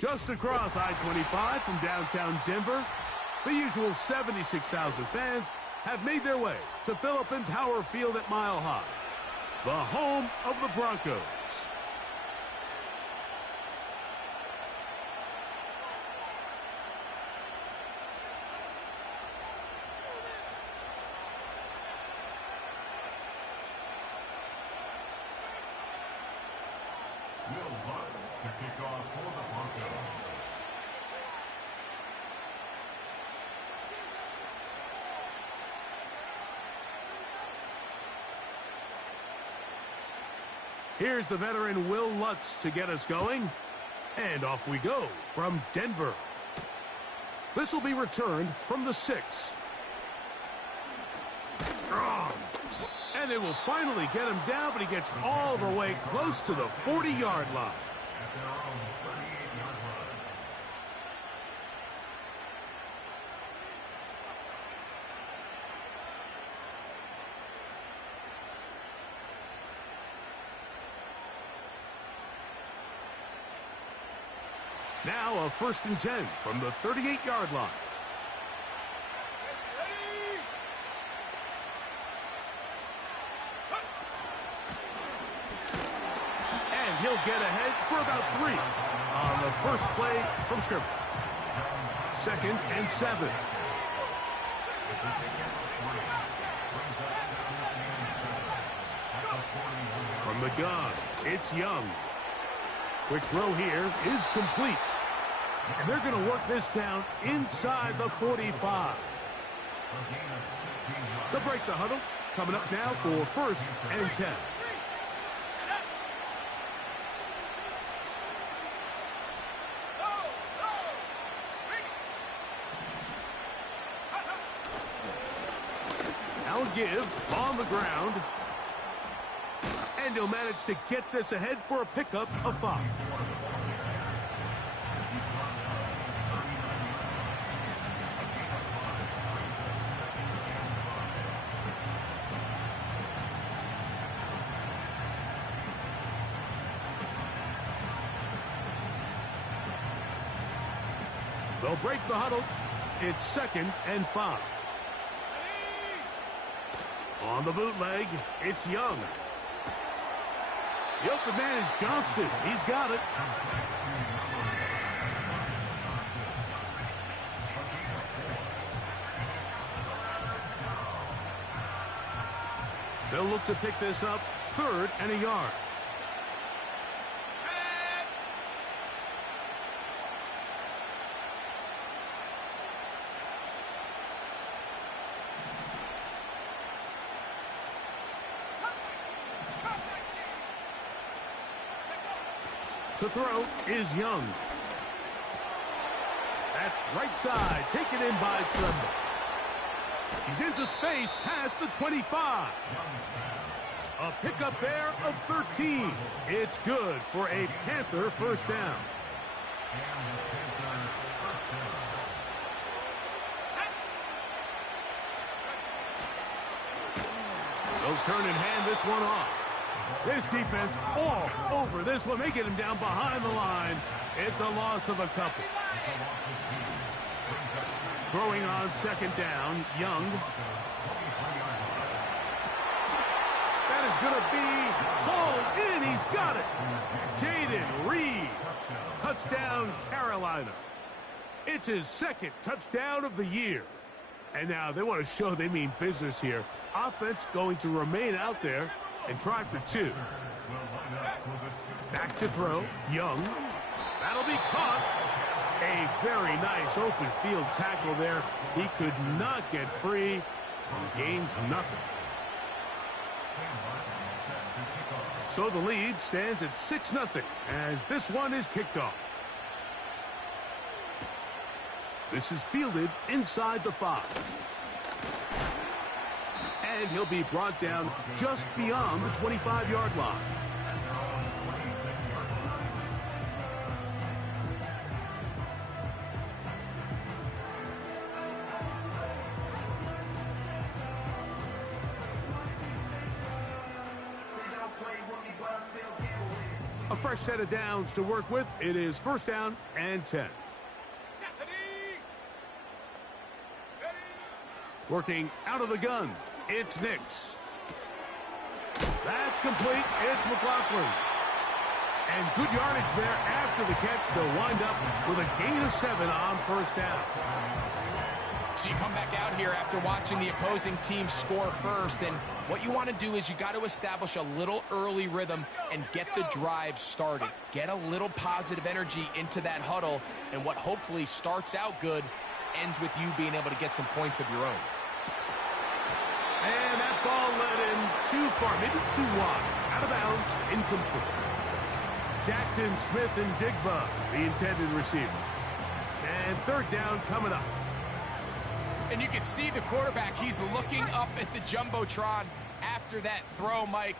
Just across I-25 from downtown Denver, the usual 76,000 fans have made their way to Philip Power Field at Mile High, the home of the Broncos. To kick off for the Broncos. Here's the veteran Will Lutz to get us going. And off we go from Denver. This will be returned from the 6. Strong. And they will finally get him down, but he gets all the way close to the 40-yard line. At their own 38-yard line. Now a 1st and 10 from the 38-yard line. And he'll get ahead for about 3 on the first play from scrimmage. 2nd and 7. From the gun, it's Young. Quick throw here is complete. And they're going to work this down inside the 45. They'll break the huddle. Coming up now for 1st and 10. Now give on the ground. And he'll manage to get this ahead for a pickup of 5. They'll break the huddle. It's 2nd and 5. On the bootleg, it's Young. The open man is Johnston. He's got it. They'll look to pick this up 3rd and a yard. To throw is Young. That's right side, taken in by Tremble. He's into space past the 25. A pickup there of 13. It's good for a Panther 1st down. They'll turn and hand this one off. This defense all over this one. They get him down behind the line. It's a loss of a couple. Throwing on 2nd down, Young. That is going to be hauled in. He's got it. Jaden Reed. Touchdown, Carolina. It's his 2nd touchdown of the year. And now they want to show they mean business here. Offense going to remain out there and try for 2. Back to throw, Young. That'll be caught. A very nice open field tackle there. He could not get free and gains nothing. So the lead stands at 6-0 as this one is kicked off. This is fielded inside the 5. And he'll be brought down just beyond the 25-yard line. A fresh set of downs to work with. It is first down and 10. Working out of the gun. It's Nix. That's complete. It's McLaughlin. And good yardage there after the catch. They'll wind up with a gain of 7 on first down. So you come back out here after watching the opposing team score first, and what you want to do is you got to establish a little early rhythm and get the drive started. Get a little positive energy into that huddle, and what hopefully starts out good ends with you being able to get some points of your own. And that ball led in too far, maybe too wide. Out of bounds, incomplete. Jackson, Smith, and Jigba, the intended receiver. And third down coming up. And you can see the quarterback, he's looking up at the Jumbotron after that throw, Mike.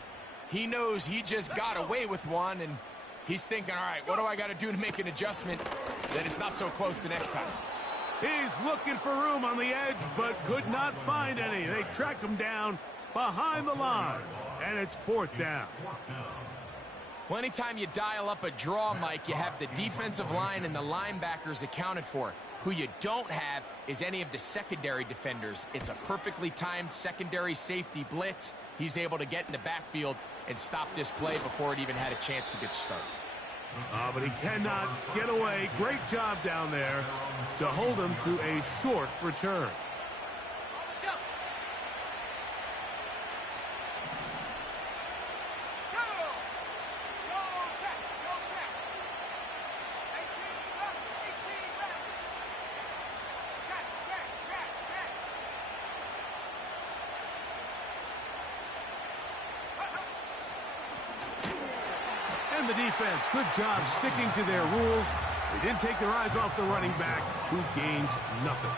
He knows he just got away with one, and he's thinking, all right, what do I got to do to make an adjustment that it's not so close the next time? He's looking for room on the edge, but could not find any. They track him down behind the line, and it's fourth down. Well, anytime you dial up a draw, Mike, you have the defensive line and the linebackers accounted for. Who you don't have is any of the secondary defenders. It's a perfectly timed secondary safety blitz. He's able to get in the backfield and stop this play before it even had a chance to get started. But he cannot get away. Great job down there to hold him to a short return. And the defense, good job sticking to their rules. They didn't take their eyes off the running back, who gains nothing.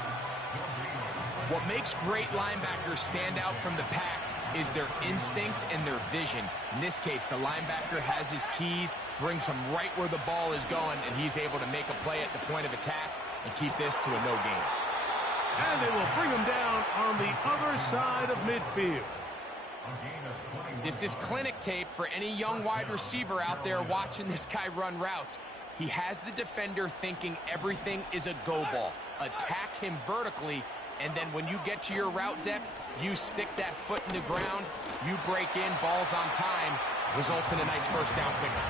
What makes great linebackers stand out from the pack is their instincts and their vision. In this case, the linebacker has his keys, brings him right where the ball is going, and he's able to make a play at the point of attack and keep this to a no gain. And they will bring him down on the other side of midfield. This is clinic tape for any young wide receiver out there watching this guy run routes. He has the defender thinking everything is a go ball. Attack him vertically, and then when you get to your route depth, you stick that foot in the ground, you break in, balls on time, results in a nice first down pickup.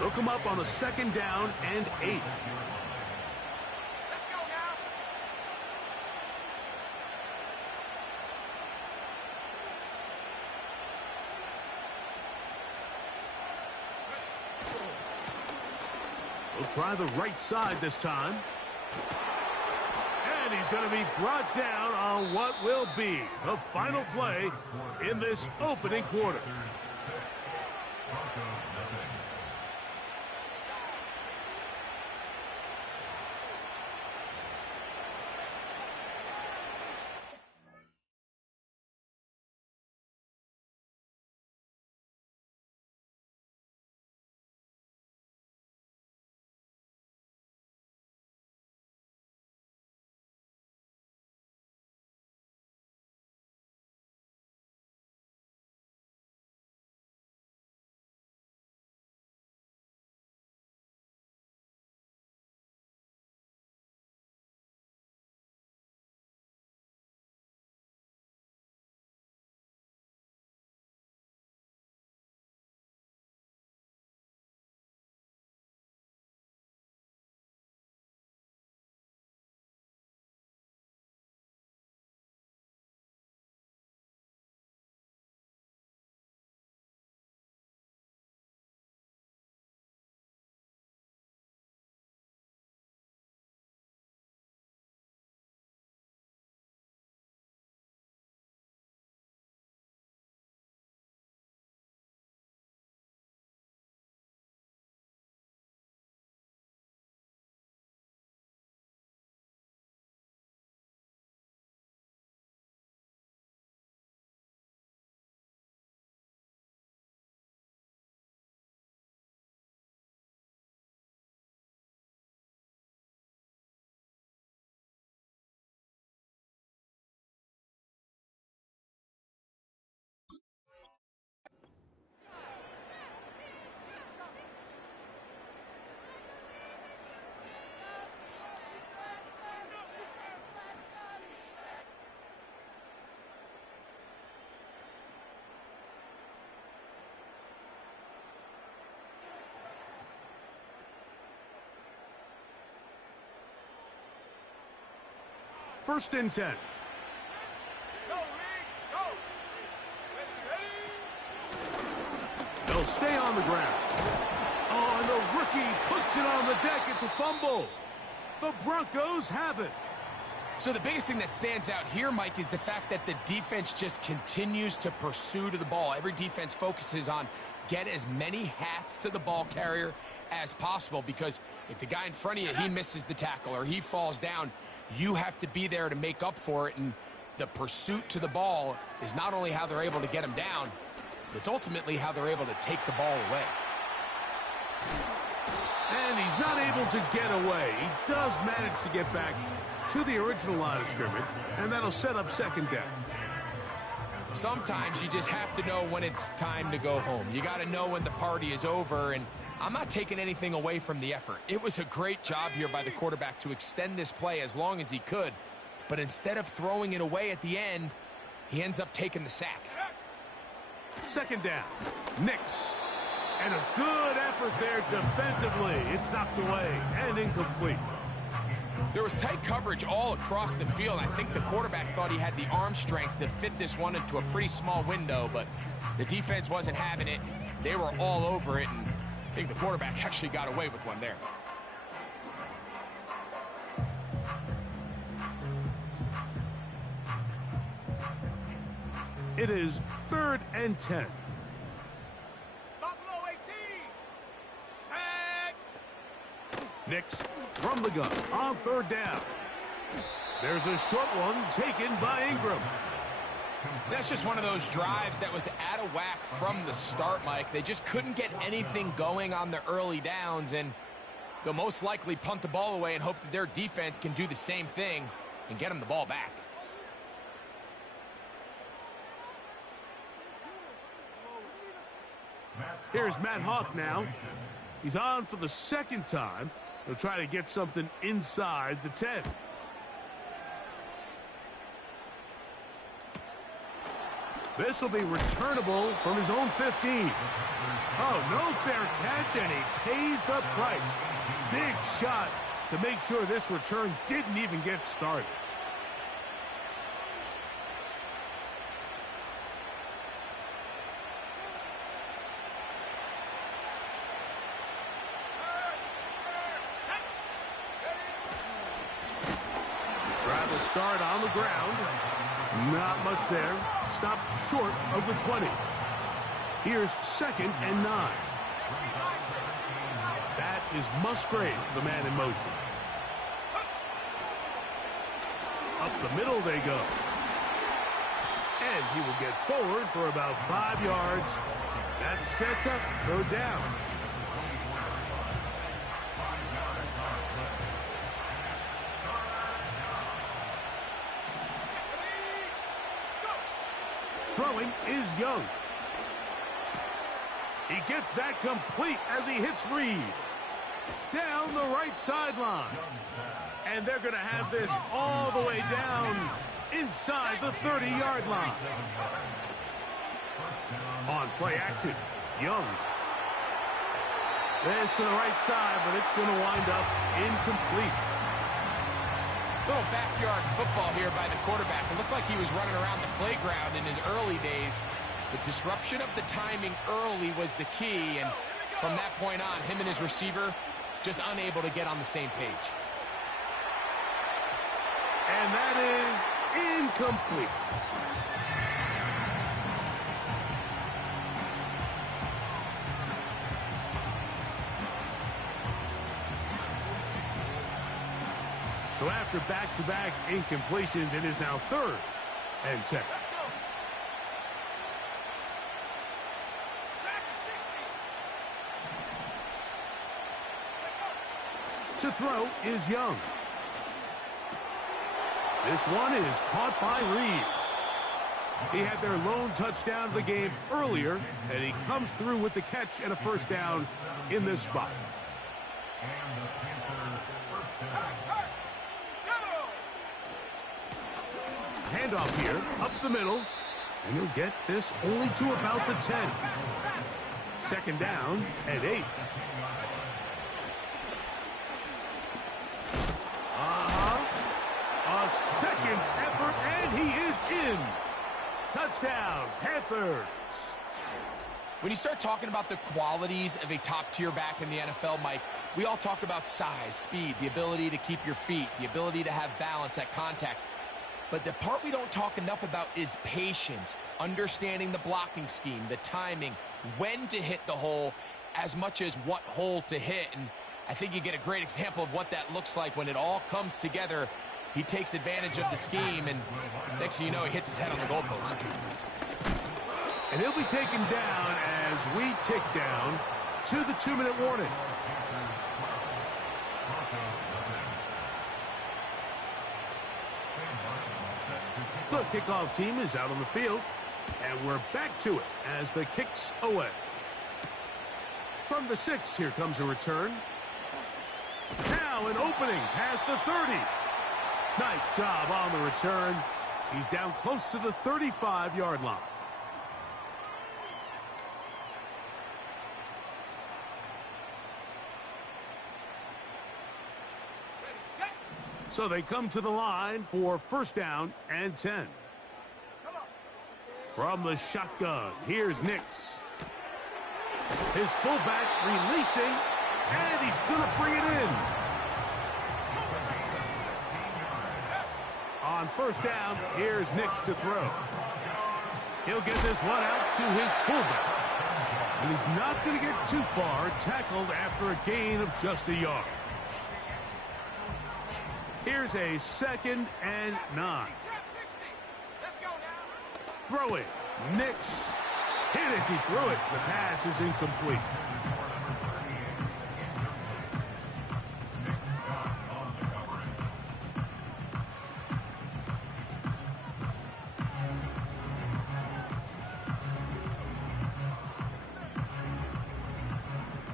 They'll come up on a second down and 8. We'll try the right side this time. And he's going to be brought down on what will be the final play in this opening quarter. First and 10. They'll stay on the ground. Oh, and the rookie puts it on the deck. It's a fumble. The Broncos have it. So the biggest thing that stands out here, Mike, is the fact that the defense just continues to pursue to the ball. Every defense focuses on get as many hats to the ball carrier as possible, because if the guy in front of you, he misses the tackle or he falls down, you have to be there to make up for it. And the pursuit to the ball is not only how they're able to get him down, it's ultimately how they're able to take the ball away. And he's not able to get away. He does manage to get back to the original line of scrimmage, and that'll set up second down. Sometimes you just have to know when it's time to go home. You got to know when the party is over, and I'm not taking anything away from the effort. It was a great job here by the quarterback to extend this play as long as he could, but instead of throwing it away at the end, he ends up taking the sack. Second down. Nix. And a good effort there defensively. It's knocked away and incomplete. There was tight coverage all across the field. I think the quarterback thought he had the arm strength to fit this one into a pretty small window, but the defense wasn't having it. They were all over it, and I think the quarterback actually got away with one there. It is 3rd and 10. Nix from the gun on 3rd down. There's a short one taken by Ingram. That's just one of those drives that was out of whack from the start, Mike. They just couldn't get anything going on the early downs, and they'll most likely punt the ball away and hope that their defense can do the same thing and get them the ball back. Here's Matt Hawk now. He's on for the second time. He'll try to get something inside the 10. This will be returnable from his own 15. Oh, no fair catch, and he pays the price. Big shot to make sure this return didn't even get started. Start on the ground. Not much there. Stopped short of the 20. Here's 2nd and 9. That is Musgrave, the man in motion. Up the middle they go. And he will get forward for about 5 yards. That sets up 3rd down. Throwing is Young. He gets that complete as he hits Reed. Down the right sideline. And they're going to have this all the way down inside the 30-yard line. On play action, Young. This to the right side, but it's going to wind up incomplete. Little backyard football here by the quarterback. It looked like he was running around the playground in his early days. The disruption of the timing early was the key, and from that point on, him and his receiver just unable to get on the same page. And that is incomplete. So after back-to-back incompletions, it is now 3rd and 10. To throw is Young. This one is caught by Reed. He had their lone touchdown of the game earlier, and he comes through with the catch and a 1st down in this spot. Handoff here, up the middle, and he'll get this only to about the 10. 2nd down and 8. A second effort, and he is in. Touchdown, Panthers. When you start talking about the qualities of a top-tier back in the NFL, Mike, we all talk about size, speed, the ability to keep your feet, the ability to have balance at contact. But the part we don't talk enough about is patience, understanding the blocking scheme, the timing, when to hit the hole, as much as what hole to hit. And I think you get a great example of what that looks like when it all comes together. He takes advantage of the scheme, and next thing you know, he hits his head on the goalpost. And he'll be taken down as we tick down to the 2-minute warning. The kickoff team is out on the field, and we're back to it as the kick's away. From the 6, here comes a return. Now an opening past the 30. Nice job on the return. He's down close to the 35-yard line. So they come to the line for first down and 10. From the shotgun, here's Nix. His fullback releasing, and he's going to bring it in. On first down, here's Nix to throw. He'll get this one out to his fullback. And he's not going to get too far, tackled after a gain of just a yard. Here's a 2nd and 9. Throwing. Nix. Hit as he threw it. The pass is incomplete.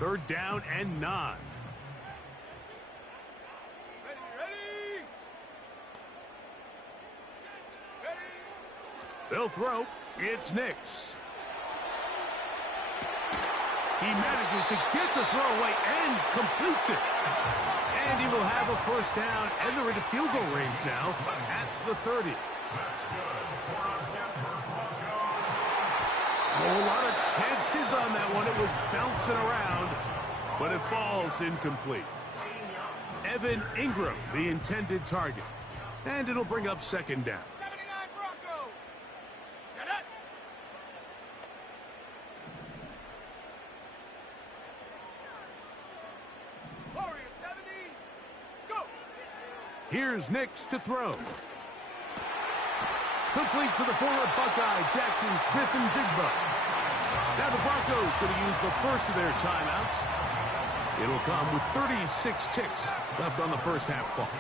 Third down and 9. They'll throw. It's Nix. He manages to get the throw away and completes it. And he will have a first down, and they're into field goal range now at the 30. A lot of chances on that one. It was bouncing around, but it falls incomplete. Evan Ingram, the intended target. And it'll bring up second down. Here's Nix to throw. Complete to the former Buckeye, Jackson Smith-Njigba. Now the Broncos going to use the first of their timeouts. It'll come with 36 ticks left on the first half clock.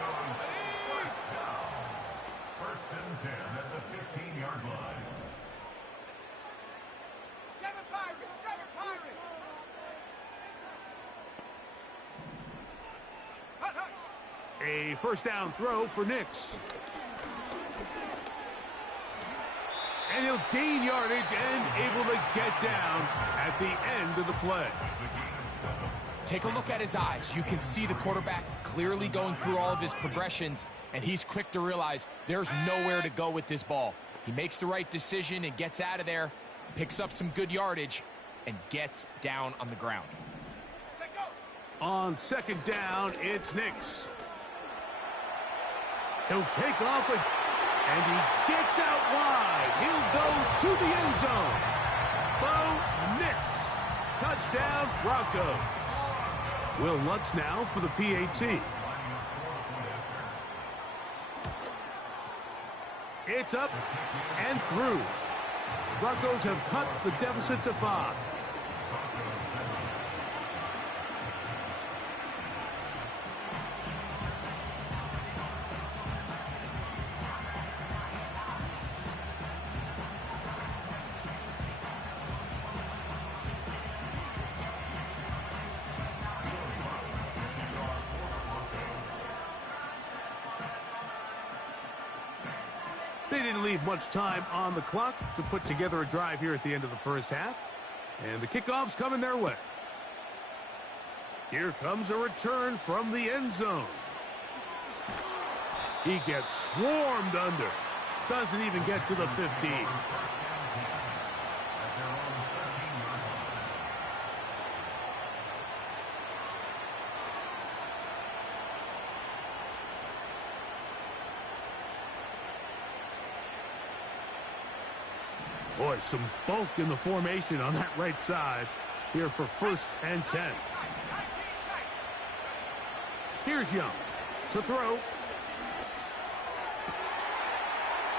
First and 10 at the 15-yard line. 7 Pirates! 7 Pirates! Hut, hut. A first down throw for Nix. And he'll gain yardage and able to get down at the end of the play. Take a look at his eyes. You can see the quarterback clearly going through all of his progressions, and he's quick to realize there's nowhere to go with this ball. He makes the right decision and gets out of there, picks up some good yardage, and gets down on the ground. On second down, it's Nix. He'll take off and he gets out wide. He'll go to the end zone. Bo Nix. Touchdown, Broncos. Will Lutz now for the PAT. It's up and through. Broncos have cut the deficit to 5. They didn't leave much time on the clock to put together a drive here at the end of the first half. And the kickoff's coming their way. Here comes a return from the end zone. He gets swarmed under. Doesn't even get to the 15. Boy, some bulk in the formation on that right side here for 1st and 10. Here's Young to throw.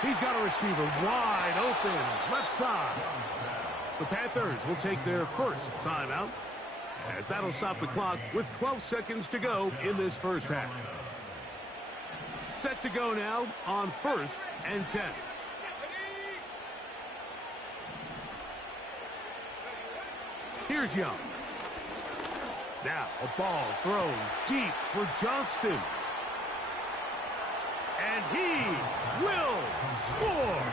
He's got a receiver wide open, left side. The Panthers will take their first timeout, as that'll stop the clock with 12 seconds to go in this first half. Set to go now on 1st and 10. Here's Young. Now a ball thrown deep for Johnston. And he will score.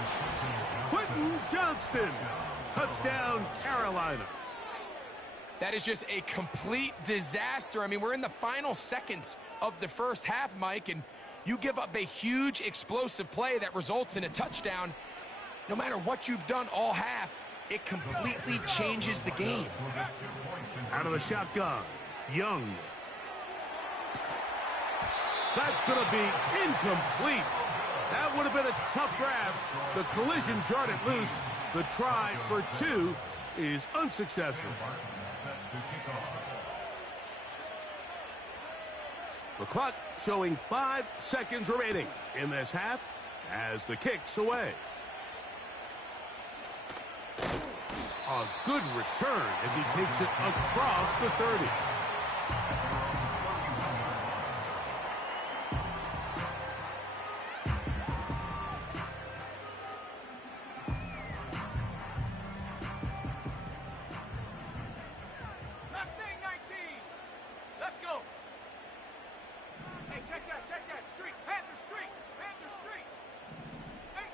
Quentin Johnston. Touchdown, Carolina. That is just a complete disaster. I mean, we're in the final seconds of the first half, Mike, and you give up a huge explosive play that results in a touchdown. No matter what you've done all half, it completely changes the game. Out of the shotgun, Young. That's going to be incomplete. That would have been a tough grab. The collision jarred it loose. The try for 2 is unsuccessful. The clock showing 5 seconds remaining in this half as the kick's away. A good return as he takes it across the 30. Last thing, 19. Let's go. Hey, check that. Streak. Panther streak.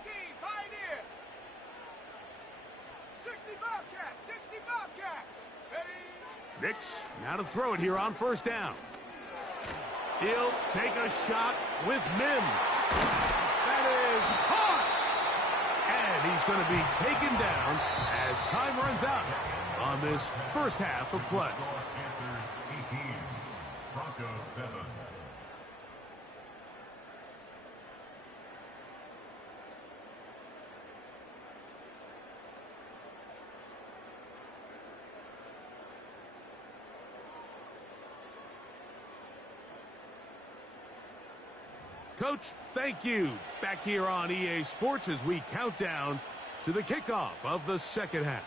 18, Pioneer. 60 Bobcat. Ready? Nix now to throw it here on 1st down. He'll take a shot with Mims. That is hard. And he's going to be taken down as time runs out on this first half of play. Panthers 18, Broncos 7. Coach, thank you. Back here on EA Sports as we count down to the kickoff of the second half.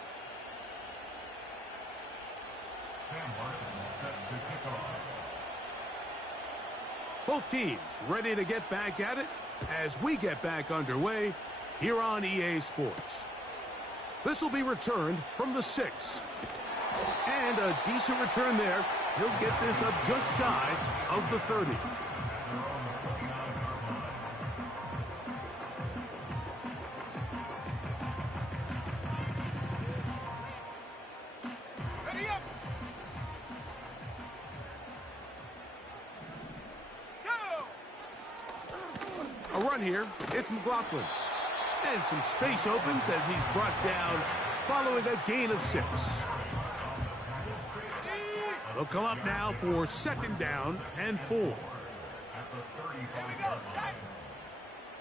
Sam Martin set to kick off. Both teams ready to get back at it as we get back underway here on EA Sports. This will be returned from the 6. And a decent return there. He'll get this up just shy of the 30. Ready up. Go. A run here. It's McLaughlin. And some space opens as he's brought down following a gain of 6. They'll come up now for 2nd down and 4.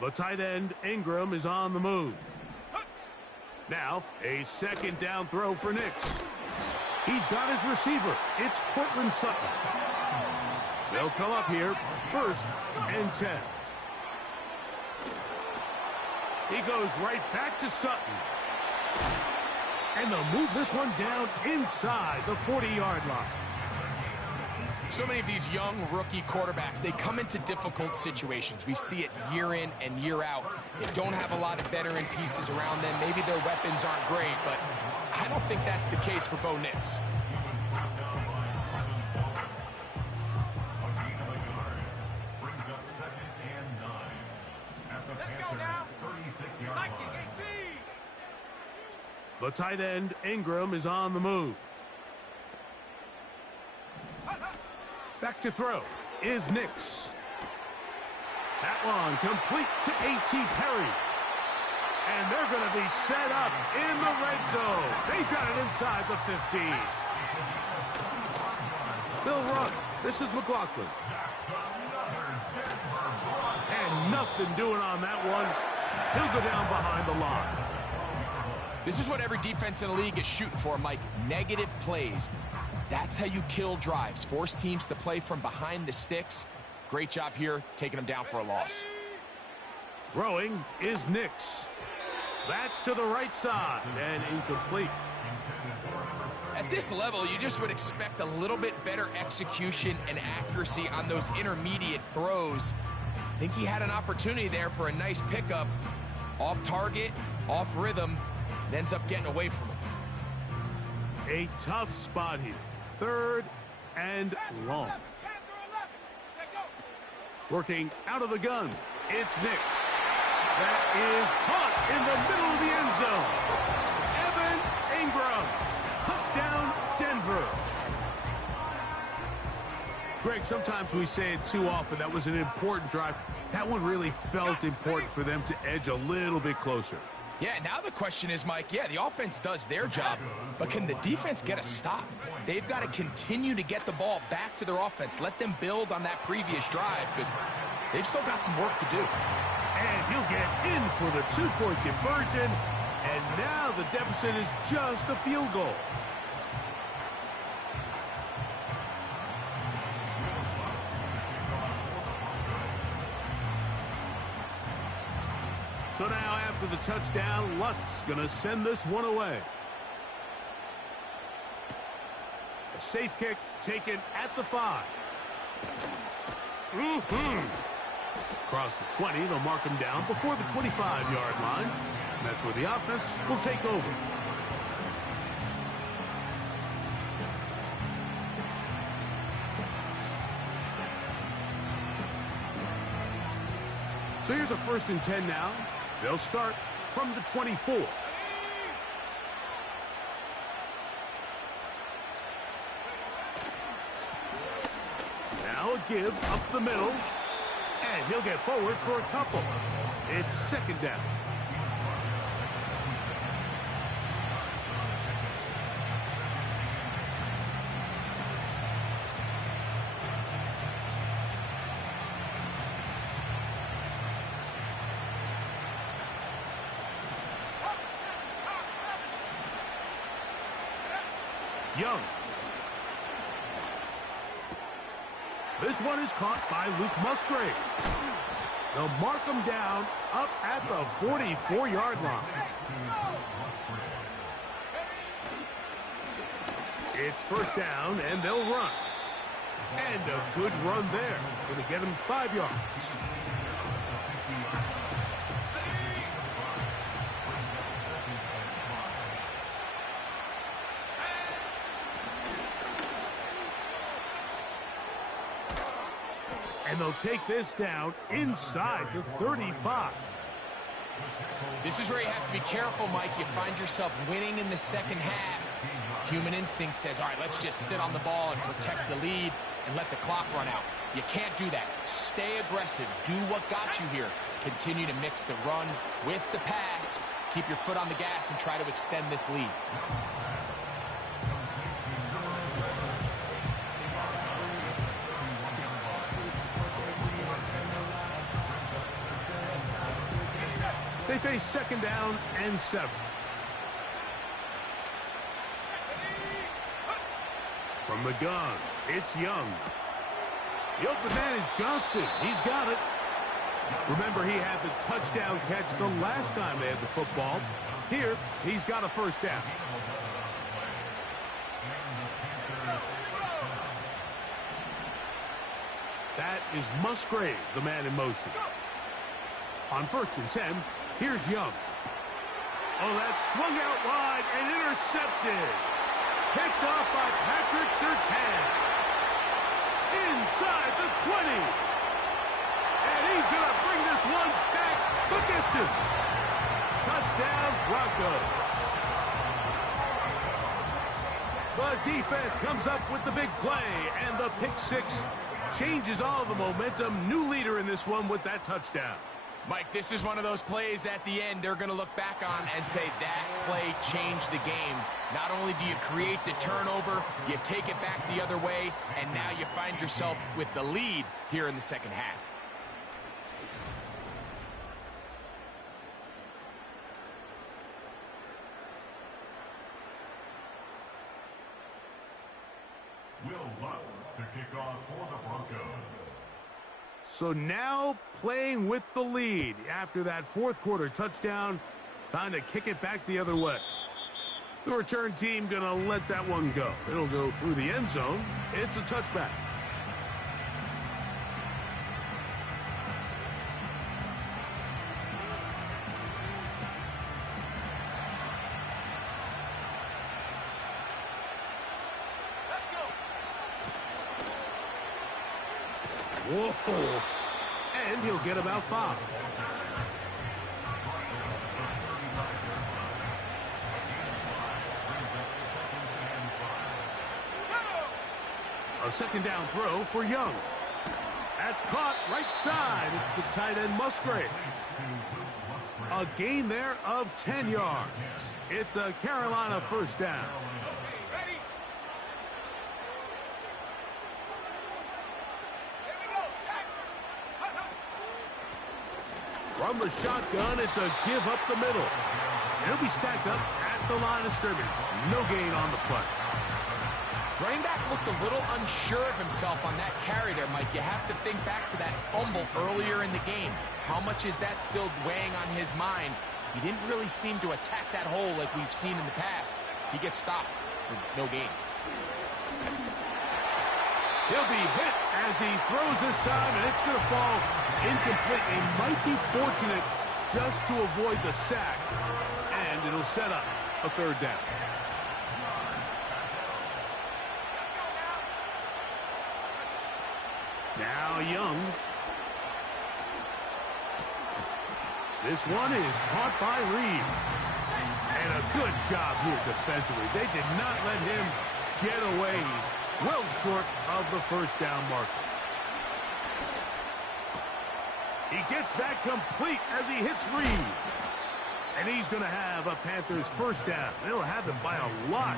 The tight end, Ingram, is on the move. Now, a 2nd down throw for Nix. He's got his receiver. It's Cortland Sutton. They'll come up here, 1st and 10. He goes right back to Sutton. And they'll move this one down inside the 40-yard line. So many of these young rookie quarterbacks, they come into difficult situations. We see it year in and year out. They don't have a lot of veteran pieces around them. Maybe their weapons aren't great, but I don't think that's the case for Bo Nix. Let's go now. 19, 18. The tight end, Ingram, is on the move. Back to throw is Nix. That one complete to A.T. Perry. And they're going to be set up in the red zone. They've got it inside the 15. They'll run. This is McLaughlin. And nothing doing on that one. He'll go down behind the line. This is what every defense in the league is shooting for, Mike. Negative plays. That's how you kill drives. Force teams to play from behind the sticks. Great job here, taking them down for a loss. Throwing is Nix. That's to the right side and incomplete. At this level, you just would expect a little bit better execution and accuracy on those intermediate throws. I think he had an opportunity there for a nice pickup. Off target, off rhythm, and ends up getting away from him. A tough spot here. 3rd and long. Working out of the gun. It's Nix. That is caught in the middle of the end zone. Evan Ingram. Touchdown, Denver. Greg, sometimes we say it too often. That was an important drive. That one really felt important for them to edge a little bit closer. Yeah, now the question is, Mike, yeah, the offense does their job, but can the defense get a stop? They've got to continue to get the ball back to their offense. Let them build on that previous drive because they've still got some work to do. And he'll get in for the 2-point conversion. And now the deficit is just a field goal. So now after the touchdown, Lutz going to send this one away. A safe kick taken at the 5. Across the 20, they'll mark him down before the 25-yard line. That's where the offense will take over. So here's a 1st and 10 now. They'll start from the 24. Now a give up the middle. And he'll get forward for a couple. It's 2nd down. Young. This one is caught by Luke Musgrave. They'll mark him down up at the 44-yard line. It's 1st down, and they'll run. And a good run there. Going to get him 5 yards. And they'll take this down inside the 35. This is where you have to be careful, Mike. You find yourself winning in the 2nd half. Human instinct says, all right, let's just sit on the ball and protect the lead and let the clock run out. You can't do that. Stay aggressive. Do what got you here. Continue to mix the run with the pass. Keep your foot on the gas and try to extend this lead. They face 2nd down and 7. From the gun, it's Young. The open man is Johnston. He's got it. Remember, he had the touchdown catch the last time they had the football. Here, he's got a 1st down. That is Musgrave, the man in motion. On 1st and 10, here's Young. Oh, that's swung out wide and intercepted. Picked off by Patrick Surtain. Inside the 20. And he's going to bring this one back the distance. Touchdown, Broncos. The defense comes up with the big play and the pick 6 Changes all the momentum. New leader in this one with that touchdown. Mike, this is one of those plays at the end they're going to look back on and say that play changed the game. Not only do you create the turnover, you take it back the other way, and now you find yourself with the lead here in the second half. Will Lutz to kick off for the Broncos. So now playing with the lead after that fourth quarter touchdown. Time to kick it back the other way. The return team going to let that one go. It'll go through the end zone. It's a touchback. Whoa. And he'll get about 5. A second down throw for Young. That's caught right side. It's the tight end Musgrave. A gain there of 10 yards. It's a Carolina first down. From the shotgun, it's a give up the middle. He'll be stacked up at the line of scrimmage. No gain on the play. Running back looked a little unsure of himself on that carry there, Mike. You have to think back to that fumble earlier in the game. How much is that still weighing on his mind? He didn't really seem to attack that hole like we've seen in the past. He gets stopped for no gain. He'll be hit as he throws this time, and it's going to fall incomplete. He might be fortunate just to avoid the sack, and it'll set up a third down. Now Young. This one is caught by Reed. And a good job here defensively. They did not let him get away. He's well short of the first down marker. He gets that complete as he hits Reed. And he's going to have a Panthers first down. They'll have it by a lot.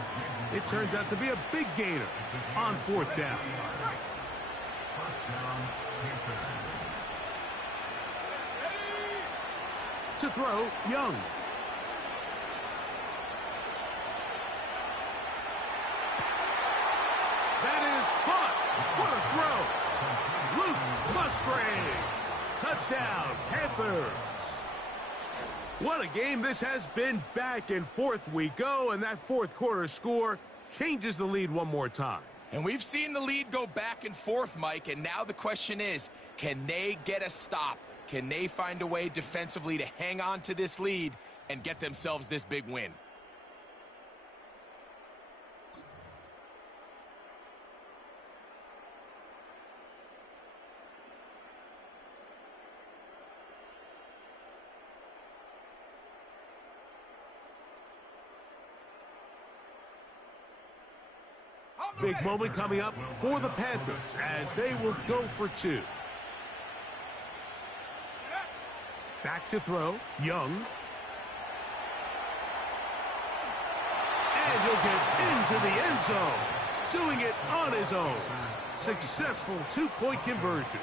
It turns out to be a big gainer on fourth down. To throw, Young. That is caught. What a throw. Luke Musgrave. Touchdown, Panthers. What a game this has been. Back and forth we go, and that fourth quarter score changes the lead one more time. And we've seen the lead go back and forth, Mike, and now the question is, can they get a stop? Can they find a way defensively to hang on to this lead and get themselves this big win? Big moment coming up for the Panthers as they will go for 2. Back to throw, Young. And he'll get into the end zone, doing it on his own. Successful 2-point conversion.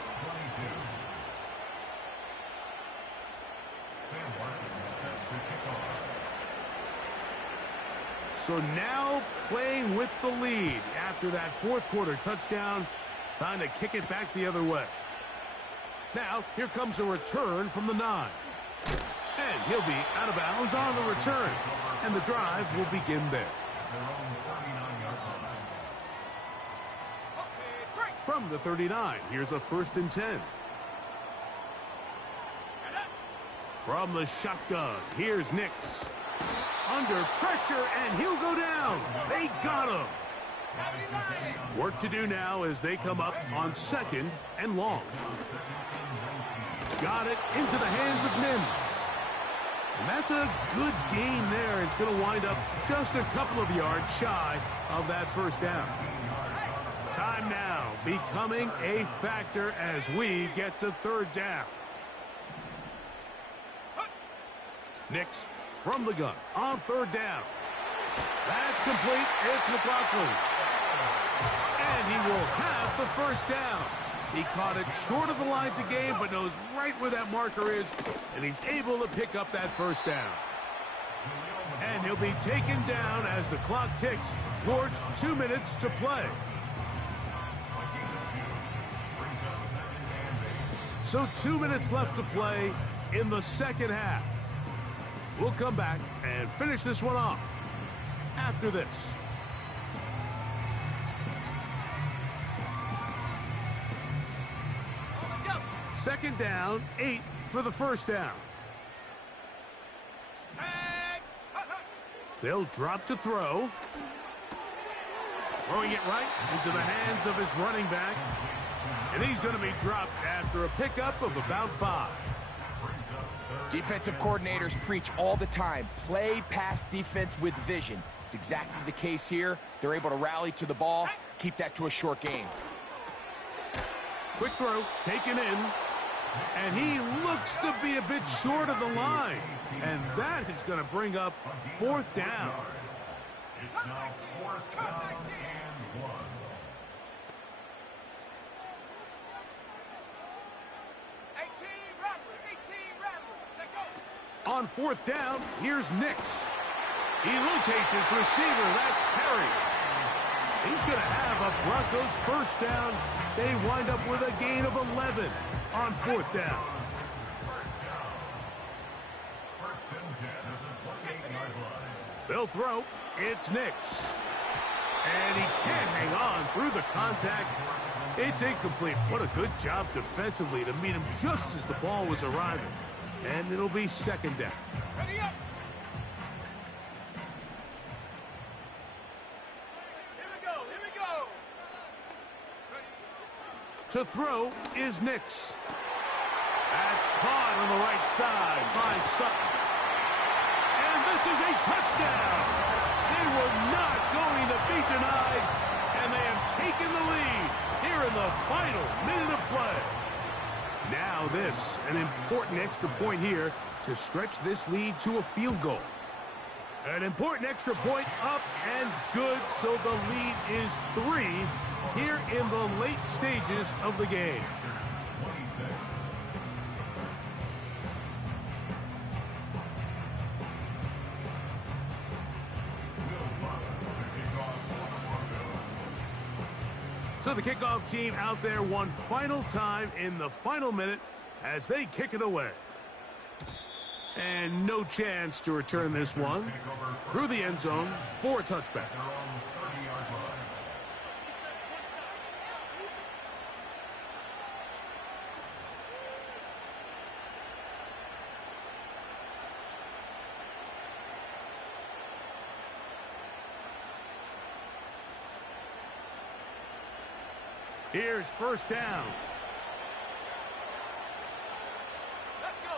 So now playing with the lead after that fourth quarter touchdown. Time to kick it back the other way. Now, here comes a return from the 9. And he'll be out of bounds on the return. And the drive will begin there. From the 39, here's a 1st and 10. From the shotgun, here's Nix. Under pressure, and he'll go down. They got him. Work to do now as they come up on 2nd and long. Got it into the hands of Mims. And that's a good gain there. It's going to wind up just a couple of yards shy of that first down. Time now becoming a factor as we get to third down. Nix from the gun on third down. That's complete. It's McLaughlin. And he will have the first down. He caught it short of the line to gain, but knows right where that marker is, and he's able to pick up that first down. And he'll be taken down as the clock ticks towards 2 minutes to play. So 2 minutes left to play in the second half. We'll come back and finish this one off after this. Second down, 8 for the first down. They'll drop to throw. Throwing it right into the hands of his running back. And he's going to be dropped after a pickup of about 5. Defensive coordinators preach all the time, play pass defense with vision. It's exactly the case here. They're able to rally to the ball, keep that to a short game. Quick throw, taken in. And he looks to be a bit short of the line. And that is going to bring up fourth down. It's now 4th down and 1. On fourth down, here's Nix. He locates his receiver. That's Perry. He's going to have a Broncos first down. They wind up with a gain of 11 on fourth down. They'll throw. It's Nix. And he can't hang on through the contact. It's incomplete. What a good job defensively to meet him just as the ball was arriving. And it'll be second down. Ready up. Here we go. Here we go. To throw is Nix. That's caught on the right side by Sutton. And this is a touchdown. They were not going to be denied, and they have taken the lead here in the final minute of play. Now this, an important extra point here to stretch this lead to a field goal. An important extra point up and good, so the lead is 3 here in the late stages of the game. So the kickoff team out there one final time in the final minute as they kick it away. And no chance to return this one through the end zone for a touchback. Here's first down. Let's go.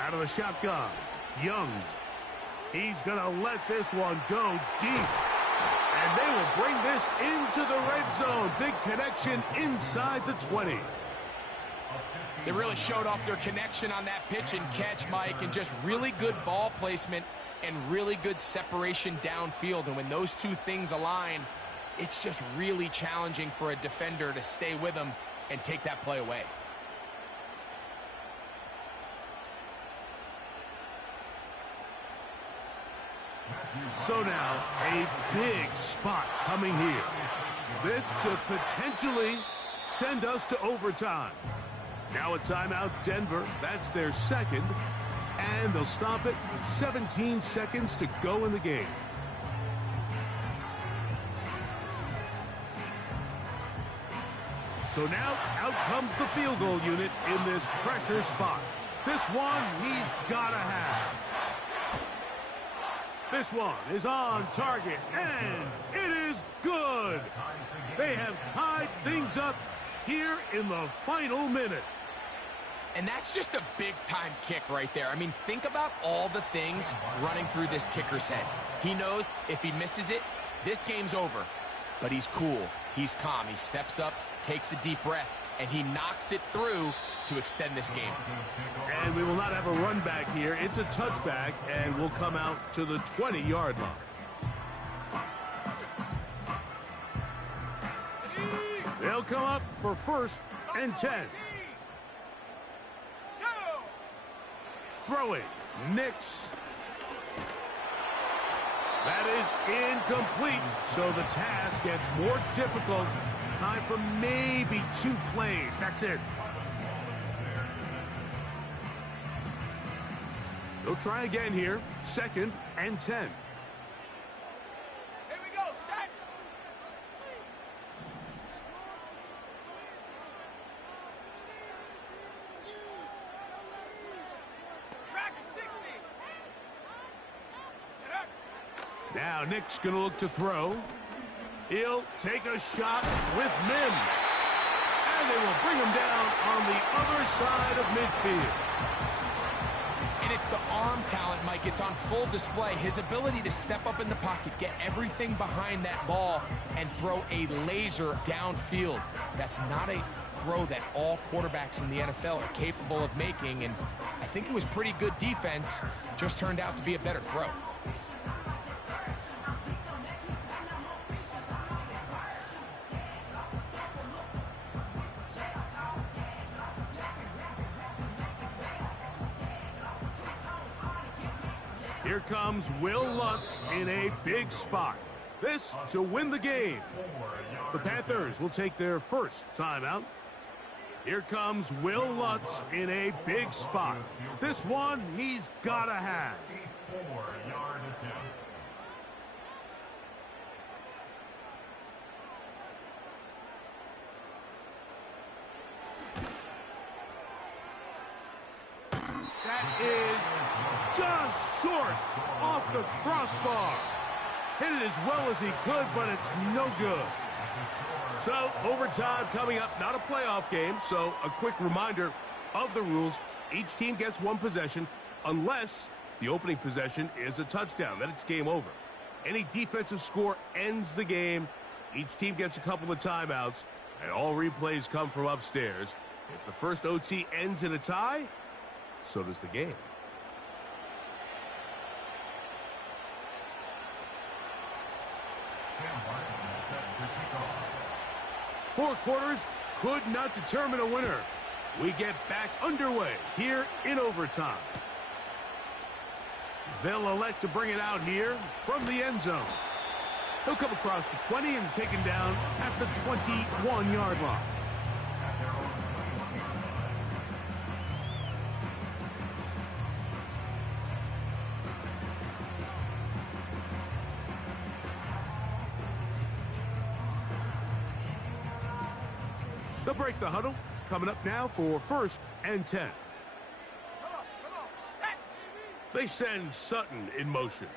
Out of the shotgun, Young. He's going to let this one go deep. And they will bring this into the red zone. Big connection inside the 20. They really showed off their connection on that pitch and catch, Mike, and just really good ball placement and really good separation downfield. And when those two things align, it's just really challenging for a defender to stay with him and take that play away. So now, a big spot coming here. This to potentially send us to overtime. Now a timeout, Denver. That's their second. And they'll stop it with 17 seconds to go in the game. So now, out comes the field goal unit in this pressure spot. This one he's got to have. This one is on target, and it is good. They have tied things up here in the final minute. And that's just a big-time kick right there. I mean, think about all the things running through this kicker's head. He knows if he misses it, This game's over. But he's cool. He's calm. He steps up, takes a deep breath, and he knocks it through to extend this game. And we will not have a run back here. It's a touchback, and we'll come out to the 20-yard line. They'll come up for 1st and 10. Throwing, Nix. That is incomplete, so the task gets more difficult. Time for maybe 2 plays. That's it. They'll try again here. 2nd and 10. Here we go, set. Track at 60. Get up. Now Nick's going to look to throw. He'll take a shot with Mims. And they will bring him down on the other side of midfield. And it's the arm talent, Mike. It's on full display. His ability to step up in the pocket, get everything behind that ball, and throw a laser downfield. That's not a throw that all quarterbacks in the NFL are capable of making. And I think it was pretty good defense. Just turned out to be a better throw. Here comes Will Lutz in a big spot. This to win the game. The Panthers will take their first timeout. Here comes Will Lutz in a big spot. This one he's got to have. 4-yard attempt. That is just short off the crossbar. Hit it as well as he could, but it's no good. So, overtime coming up, not a playoff game, so a quick reminder of the rules. Each team gets 1 possession unless the opening possession is a touchdown. Then it's game over. Any defensive score ends the game. Each team gets a couple of timeouts, and all replays come from upstairs. If the first OT ends in a tie, so does the game. Sam Barton set to kick off. 4 quarters could not determine a winner. We get back underway here in overtime. They'll elect to bring it out here from the end zone. He'll come across the 20 and taken down at the 21-yard line. They'll break the huddle. Coming up now for 1st and 10. Come on, set. They send Sutton in motion.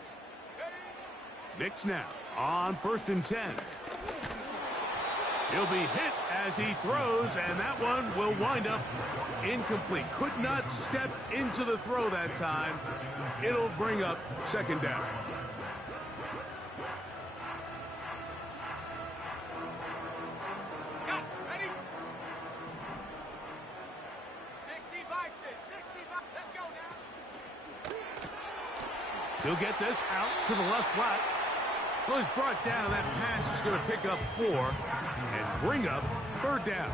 Nix now on 1st and 10. He'll be hit as he throws, and that one will wind up incomplete. Could not step into the throw that time. It'll bring up 2nd down. Got it. Ready? 60 bicep, 60 bicep. Let's go now. He'll get this out to the left flat. Well, he's brought down. That pass is going to pick up 4 and bring up 3rd down.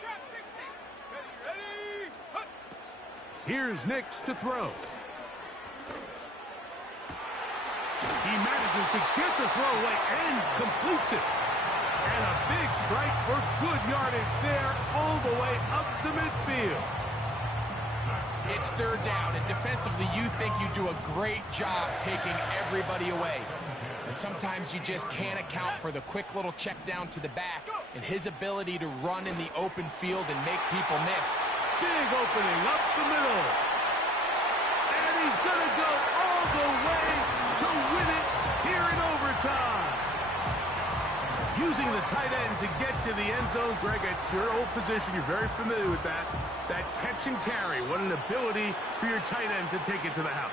Trap 60. Ready? Hut. Here's Nix to throw. He manages to get the throw away and completes it. And a big strike for good yardage there all the way up to midfield. It's 3rd down, and defensively, you think you do a great job taking everybody away. But sometimes you just can't account for the quick little check down to the back and his ability to run in the open field and make people miss. Big opening up the middle. And he's going to go all the way to win it here in overtime. using the tight end to get to the end zone. Greg, it's your old position. You're very familiar with that. That catch and carry. What an ability for your tight end to take it to the house.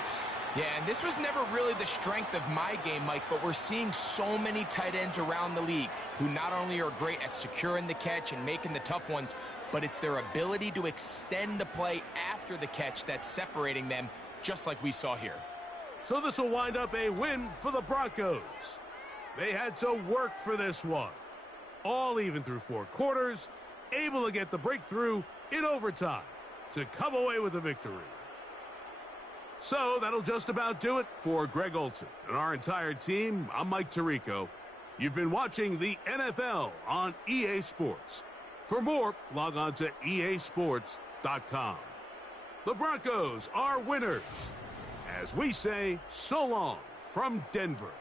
Yeah, and this was never really the strength of my game, Mike, but we're seeing so many tight ends around the league who not only are great at securing the catch and making the tough ones, but it's their ability to extend the play after the catch that's separating them, just like we saw here. So this will wind up a win for the Broncos. They had to work for this one. All even through 4 quarters, able to get the breakthrough in overtime to come away with a victory. So that'll just about do it for Greg Olsen and our entire team. I'm Mike Tirico. You've been watching the NFL on EA Sports. For more, log on to easports.com. The Broncos are winners. As we say, so long from Denver.